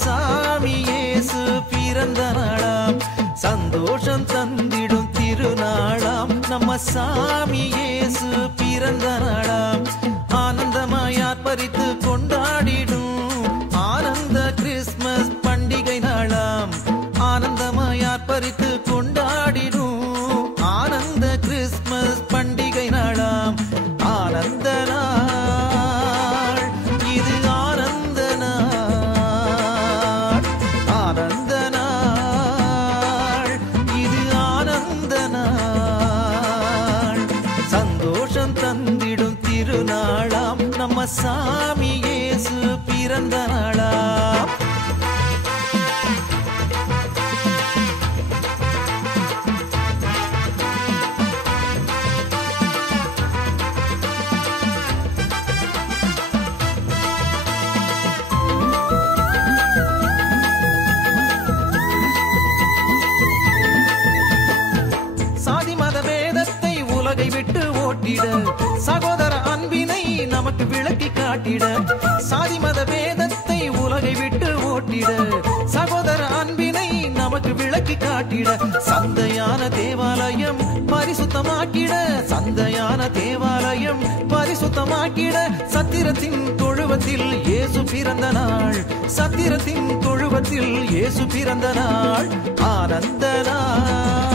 சாமி இயேசு பிறந்த நாளாம், சந்தோஷம் தந்திடும் திருநாளாம். நம்ம சாமி இயேசு பிறந்த நாளாம், ஆனந்தமாய் ஆர்ப்பரித்து கொண்டாடிடும் ஆனந்த கிறிஸ்துமஸ் பண்டிகை நாளாம். ஆனந்தமாய் ஆர்ப்பரித்து கொண்டாடிடும் ஆனந்த கிறிஸ்துமஸ் பண்டிகை நாளாம். ஆனந்த நாள் இது, ஆனந்த நாள், ஆனந்த நாள் இது, ஆனந்த நாள். சந்தோஷம் தந்திடும் திருநாளாம், நம்ம சாமி இயேசு பிறந்த நாளாம். சாதி மத வேதத்தை உலகை விட்டு ஓட்டிட, சகோதர அன்பினை நமக்கு விளக்கி காட்டிட. சாதி மத வேதத்தை உலகை விட்டு ஓட்டிட, சகோதர அன்பினை நமக்கு விளக்கி காட்டிட. சந்தையான தேவாலயம் பரிசுத்தமாக்கிட, சந்தையான தேவாலயம் பரிசுத்தமாக்கிட. சத்திரத்தின் தொழுவத்தில் இயேசு பிறந்த நாள், சத்திரத்தின் தொழுவத்தில் இயேசு பிறந்த நாள். ஆனந்த நாள்